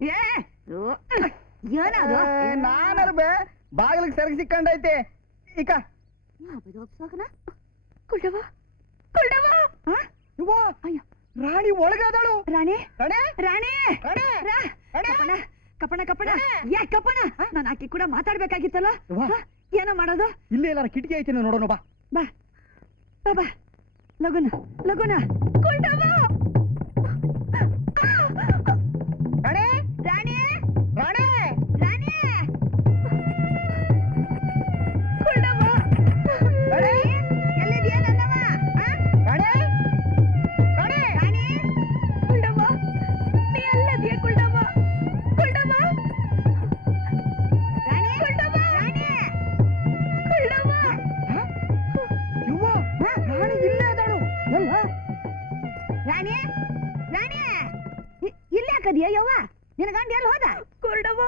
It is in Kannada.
ಏ ಏನದು ನಾನರ್ ಬೇ ಬಾಗಿಲಿಗೆ ಸೆರಗಿ ಸಿಕ್ಕಂಡೈತೆ ಈಗ ಯವ್ವ ಅಯ್ಯೋ. ರಾಣಿ ಒಳಗಾದಳು ರಾಣಿ? ರಾಣಿ? ರಾಣಿ? ಕಪಣ ರಾ. ಕಪಣ ಕಪಣ ಯಾ ಕಪಣ ನಾನು ಆಕಿ ಕೂಡ ಮಾತಾಡ್ಬೇಕಾಗಿತ್ತಲ್ಲ? ಏನೋ ಮಾಡೋದು? ಇಲ್ಲೇ ಎಲ್ಲಾರ ಕಿಟಕಿ ಐತೆ ನೋಡೋನು ನೋಡೋಣ ಬಾ. ಬಾ ಲಗುನ ಲಗುನ. ಕುಲ್ಡವ ರಾಣಿ ರಾಣಿ ಇಲ್ಲೇ ಹಾಕದಿಯಾ ಯವ್ವ? ನಿನ್ನ ಗಂಡ ಎಲ್ಲಿ ಹೋದ? ಕೊರಡವ್ವ.